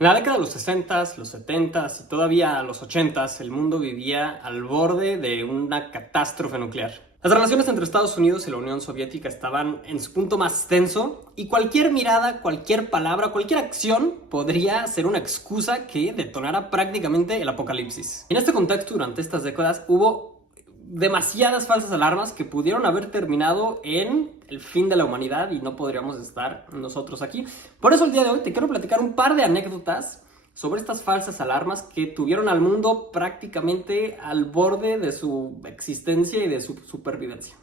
En la década de los 60s, los 70s y todavía los 80s, el mundo vivía al borde de una catástrofe nuclear. Las relaciones entre Estados Unidos y la Unión Soviética estaban en su punto más tenso y cualquier mirada, cualquier palabra, cualquier acción podría ser una excusa que detonara prácticamente el apocalipsis. En este contexto, durante estas décadas, hubo demasiadas falsas alarmas que pudieron haber terminado en el fin de la humanidad y no podríamos estar nosotros aquí. Por eso el día de hoy te quiero platicar un par de anécdotas sobre estas falsas alarmas que tuvieron al mundo prácticamente al borde de su existencia y de su supervivencia.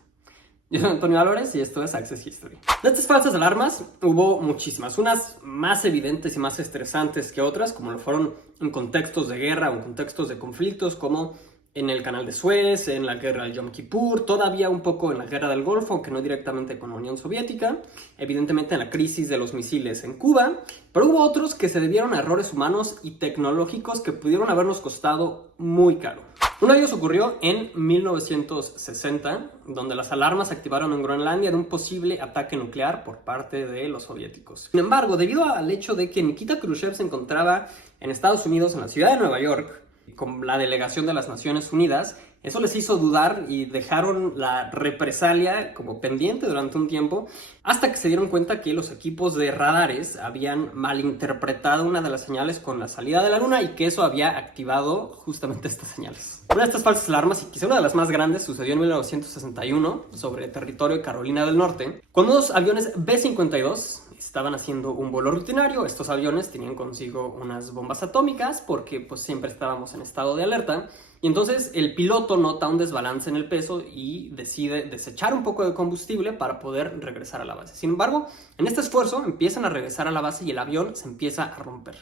Yo soy Antonio Álvarez y esto es Access History. De estas falsas alarmas hubo muchísimas, unas más evidentes y más estresantes que otras, como lo fueron en contextos de guerra o en contextos de conflictos, como en el Canal de Suez, en la guerra del Yom Kippur, todavía un poco en la guerra del Golfo, aunque no directamente con la Unión Soviética, evidentemente en la crisis de los misiles en Cuba, pero hubo otros que se debieron a errores humanos y tecnológicos que pudieron habernos costado muy caro. Uno de ellos ocurrió en 1960, donde las alarmas se activaron en Groenlandia de un posible ataque nuclear por parte de los soviéticos. Sin embargo, debido al hecho de que Nikita Khrushchev se encontraba en Estados Unidos, en la ciudad de Nueva York, con la delegación de las Naciones Unidas, eso les hizo dudar y dejaron la represalia como pendiente durante un tiempo, hasta que se dieron cuenta que los equipos de radares habían malinterpretado una de las señales con la salida de la luna y que eso había activado justamente estas señales. Una de estas falsas alarmas, y quizá una de las más grandes, sucedió en 1961 sobre el territorio de Carolina del Norte, cuando dos aviones B-52 estaban haciendo un vuelo rutinario. Estos aviones tenían consigo unas bombas atómicas porque pues siempre estábamos en estado de alerta, y entonces el piloto nota un desbalance en el peso y decide desechar un poco de combustible para poder regresar a la base. Sin embargo, en este esfuerzo empiezan a regresar a la base y el avión se empieza a romper.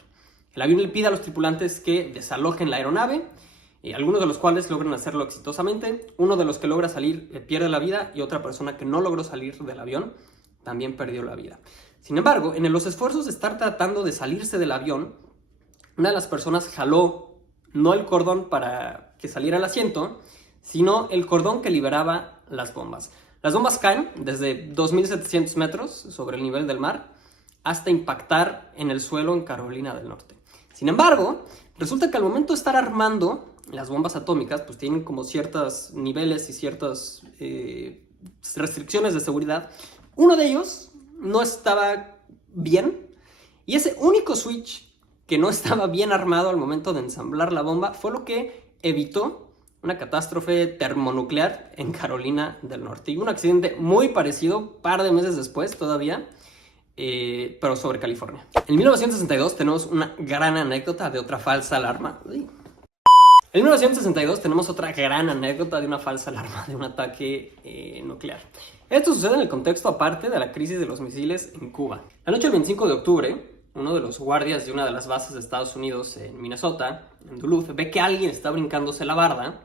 El avión le pide a los tripulantes que desalojen la aeronave, algunos de los cuales logran hacerlo exitosamente. Uno de los que logra salir pierde la vida y otra persona que no logró salir del avión también perdió la vida. Sin embargo, en los esfuerzos de estar tratando de salirse del avión, una de las personas jaló no el cordón para que saliera el asiento, sino el cordón que liberaba las bombas. Las bombas caen desde 2.700 metros sobre el nivel del mar hasta impactar en el suelo en Carolina del Norte. Sin embargo, resulta que al momento de estar armando las bombas atómicas, pues tienen como ciertos niveles y ciertas restricciones de seguridad. Uno de ellos no estaba bien, y ese único switch que no estaba bien armado al momento de ensamblar la bomba fue lo que evitó una catástrofe termonuclear en Carolina del Norte. Y un accidente muy parecido, un par de meses después todavía, pero sobre California. En 1962 tenemos una gran anécdota de otra falsa alarma. En 1962 tenemos otra gran anécdota de una falsa alarma de un ataque nuclear. Esto sucede en el contexto aparte de la crisis de los misiles en Cuba. La noche del 25 de octubre, uno de los guardias de una de las bases de Estados Unidos en Minnesota, en Duluth, ve que alguien está brincándose la barda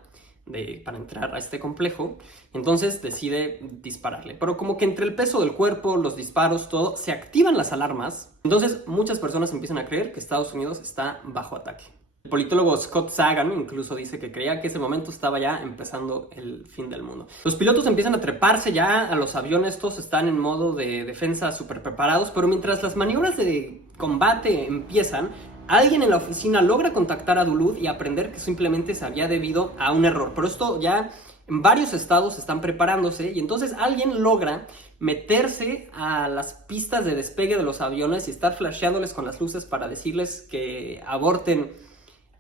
para entrar a este complejo, entonces decide dispararle. Pero como que entre el peso del cuerpo, los disparos, todo, se activan las alarmas. Entonces muchas personas empiezan a creer que Estados Unidos está bajo ataque. El politólogo Scott Sagan incluso dice que creía que ese momento estaba ya empezando el fin del mundo. Los pilotos empiezan a treparse ya a los aviones, estos están en modo de defensa súper preparados, pero mientras las maniobras de combate empiezan, alguien en la oficina logra contactar a Duluth y aprender que simplemente se había debido a un error. Pero esto ya en varios estados están preparándose, y entonces alguien logra meterse a las pistas de despegue de los aviones y estar flasheándoles con las luces para decirles que aborten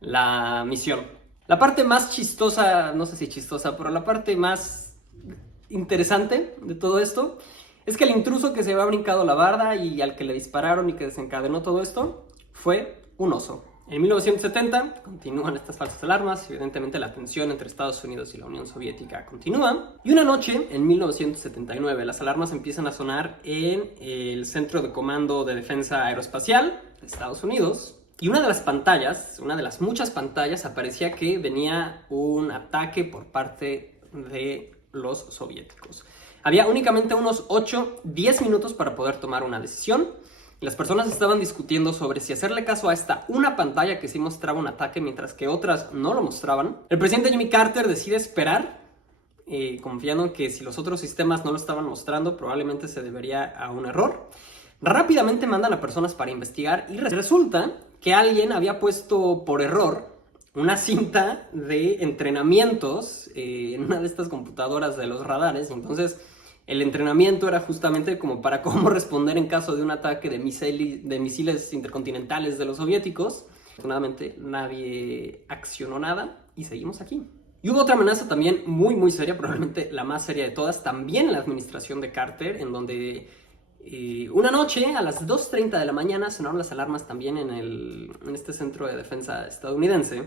la misión. La parte más chistosa, no sé si chistosa, pero la parte más interesante de todo esto es que el intruso que se había brincado la barda y al que le dispararon y que desencadenó todo esto fue un oso. En 1970 continúan estas falsas alarmas, evidentemente la tensión entre Estados Unidos y la Unión Soviética continúa, y una noche en 1979 las alarmas empiezan a sonar en el Centro de Comando de Defensa Aeroespacial de Estados Unidos. Y una de las pantallas, una de las muchas pantallas, aparecía que venía un ataque por parte de los soviéticos. Había únicamente unos 8-10 minutos para poder tomar una decisión. Y las personas estaban discutiendo sobre si hacerle caso a esta una pantalla que sí mostraba un ataque, mientras que otras no lo mostraban. El presidente Jimmy Carter decide esperar, confiando en que si los otros sistemas no lo estaban mostrando, probablemente se debería a un error. Rápidamente mandan a personas para investigar y resulta que alguien había puesto por error una cinta de entrenamientos en una de estas computadoras de los radares. Y entonces el entrenamiento era justamente como para cómo responder en caso de un ataque de misiles intercontinentales de los soviéticos. Afortunadamente nadie accionó nada y seguimos aquí. Y hubo otra amenaza también muy seria, probablemente la más seria de todas, también en la administración de Carter, en donde una noche a las 2:30 de la mañana sonaron las alarmas también en este centro de defensa estadounidense.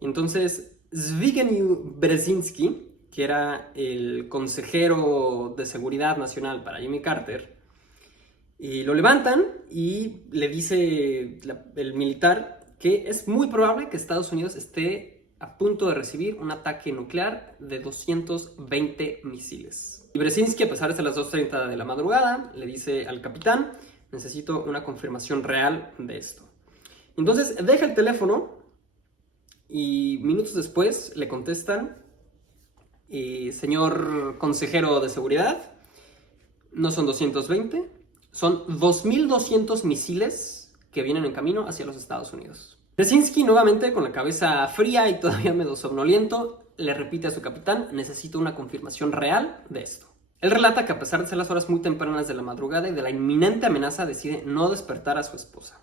Y entonces Zbigniew Brzezinski, que era el consejero de seguridad nacional para Jimmy Carter, y lo levantan y le dice el militar que es muy probable que Estados Unidos esté a punto de recibir un ataque nuclear de 220 misiles. Y Brzezinski, a pesar de ser las 2:30 de la madrugada, le dice al capitán: necesito una confirmación real de esto. Entonces deja el teléfono y minutos después le contestan: señor consejero de seguridad, no son 220, son 2.200 misiles que vienen en camino hacia los Estados Unidos. Brzezinski, nuevamente con la cabeza fría y todavía medio somnoliento, le repite a su capitán: necesito una confirmación real de esto. Él relata que a pesar de ser las horas muy tempranas de la madrugada y de la inminente amenaza, decide no despertar a su esposa.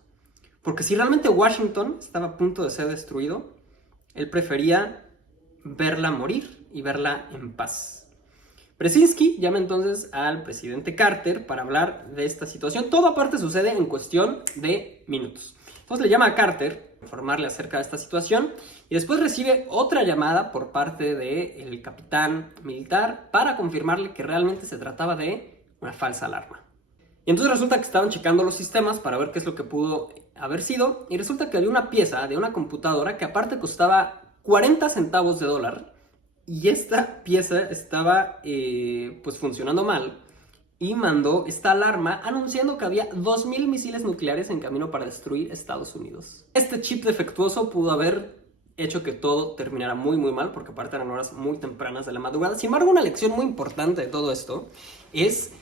Porque si realmente Washington estaba a punto de ser destruido, él prefería verla morir y verla en paz. Brzezinski llama entonces al presidente Carter para hablar de esta situación. Todo aparte sucede en cuestión de minutos. Entonces le llama a Carter, informarle acerca de esta situación, y después recibe otra llamada por parte del capitán militar para confirmarle que realmente se trataba de una falsa alarma. Y entonces resulta que estaban checando los sistemas para ver qué es lo que pudo haber sido, y resulta que había una pieza de una computadora que aparte costaba 40 centavos de dólar, y esta pieza estaba pues funcionando mal, y mandó esta alarma anunciando que había 2.000 misiles nucleares en camino para destruir Estados Unidos. Este chip defectuoso pudo haber hecho que todo terminara muy mal, porque aparte eran horas muy tempranas de la madrugada. Sin embargo, una lección muy importante de todo esto es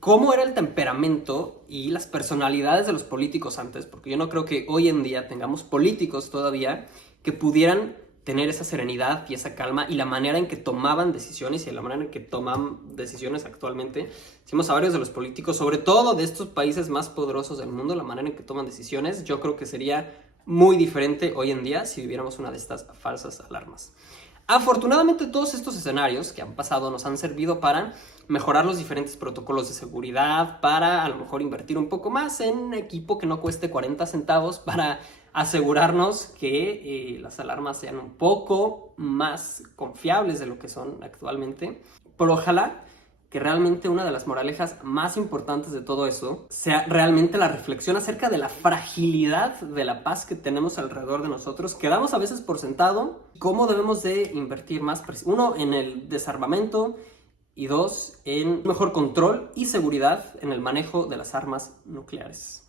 cómo era el temperamento y las personalidades de los políticos antes, porque yo no creo que hoy en día tengamos políticos todavía que pudieran tener esa serenidad y esa calma y la manera en que tomaban decisiones y la manera en que toman decisiones actualmente. Hicimos a varios de los políticos, sobre todo de estos países más poderosos del mundo, la manera en que toman decisiones. Yo creo que sería muy diferente hoy en día si viviéramos una de estas falsas alarmas. Afortunadamente, todos estos escenarios que han pasado nos han servido para mejorar los diferentes protocolos de seguridad, para a lo mejor invertir un poco más en equipo que no cueste 40 centavos, para asegurarnos que las alarmas sean un poco más confiables de lo que son actualmente. Pero ojalá que realmente una de las moralejas más importantes de todo eso sea realmente la reflexión acerca de la fragilidad de la paz que tenemos alrededor de nosotros, que damos a veces por sentado, cómo debemos de invertir más, uno, en el desarmamento, y dos, en mejor control y seguridad en el manejo de las armas nucleares.